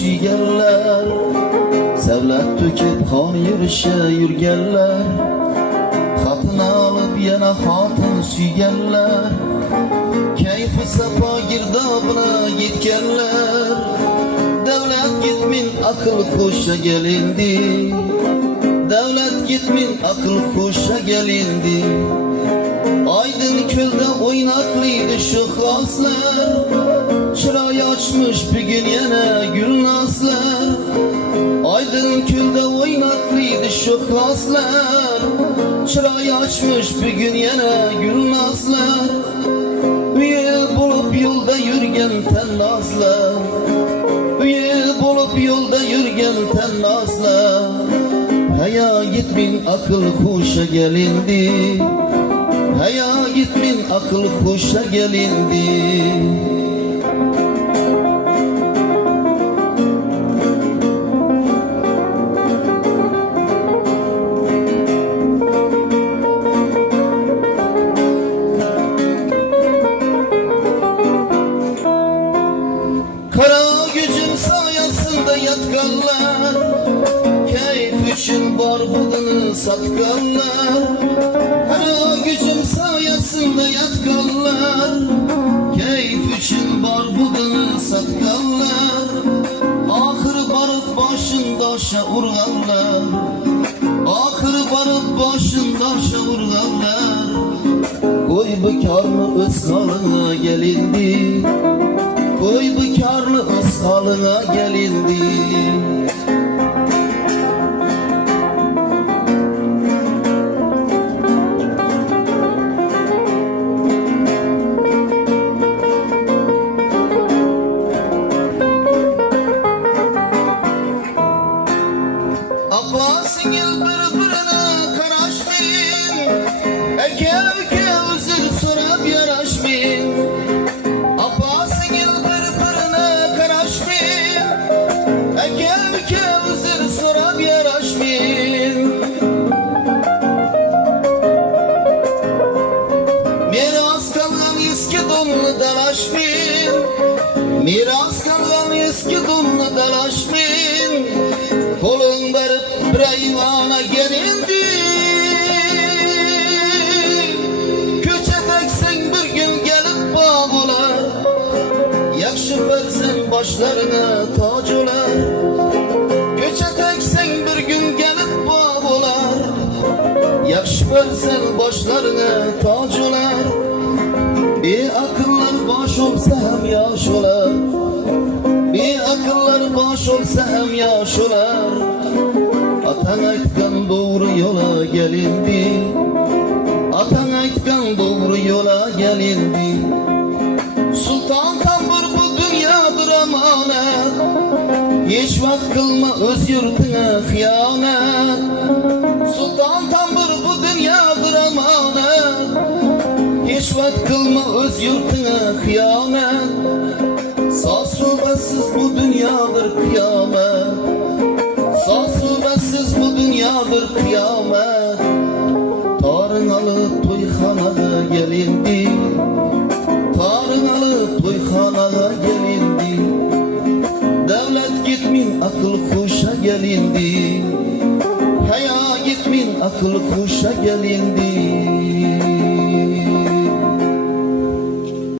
suyganlar, savlat to'kib qon yurisha yurganlar, xotin olib yana xotin suyganlar, kayfi safo girdobini yetganlar. Davlat gitmin akıl qo'sha gelindi, davlat gitmin akıl qo'sha gelindi. Aydın ko'lda o'ynaqliydi shu xoslar, chiroy ochmish bugun yana gulnozlar. Aydın ko'lda o'ynaqliydi shu xoslar, chiroy ochmish bugun yana gulnozlar. Uyi bo'lib yo'lda yurgan tannozlar, uyi bo'lib yo'lda yurgan tannozlar. Haya gitmin akıl qo'sha gelindi, haya gitmin akıl qo'sha gelindi. Kara gücün sayasında yatkanlar, keyif için var budunu satkanlar. Kara gücün sayasında yatkanlar, keyif için var budunu satkanlar. Ahır barıp başındaşa urganlar, ahır barıp başındaşa urganlar. Koy bu karlı öz halına gelindi, koy bu karlı öz halına gelindi. Apa singil bir-birine karaşmin, eke özür sorab yaraşmin. Apa singil bir-birine karaşmin, eke özür sorab yaraşmin. Miras kalgan eski donlu dalaşmin, miras kalgan eski donlu dalaşmin. Kolun verip bir ayvana gelindi, köçe teksen bir gün gelip bağ olar. Yakşı versen başlarına tac olar, köçe teksen bir gün gelip bağ olar. Yakşı versen başlarına tac olar. Bir akıllar baş olsa hem yaş olar, bir akıllar baş olsa hem yaş olar. Atan aytgan doğru yola gelindi, atan aytgan doğru yola gelindi. Sultan Tambur bu dünyadır amanet, hiç vakt kılma öz yurtuna hıyanet. Sultan Tambur bu dünyadır amanet, hiç vakt kılma öz yurtuna hıyanet. Sasubesiz bu dünyadır kıyamet, sasubesiz bu dünyadır kıyamet. Tarın alıp toyxanaga gelindi, tarın alıp toyxanaga gelindi. Devlet gitmin akıl qo'sha gelindi, haya gitmin akıl qo'sha gelindi.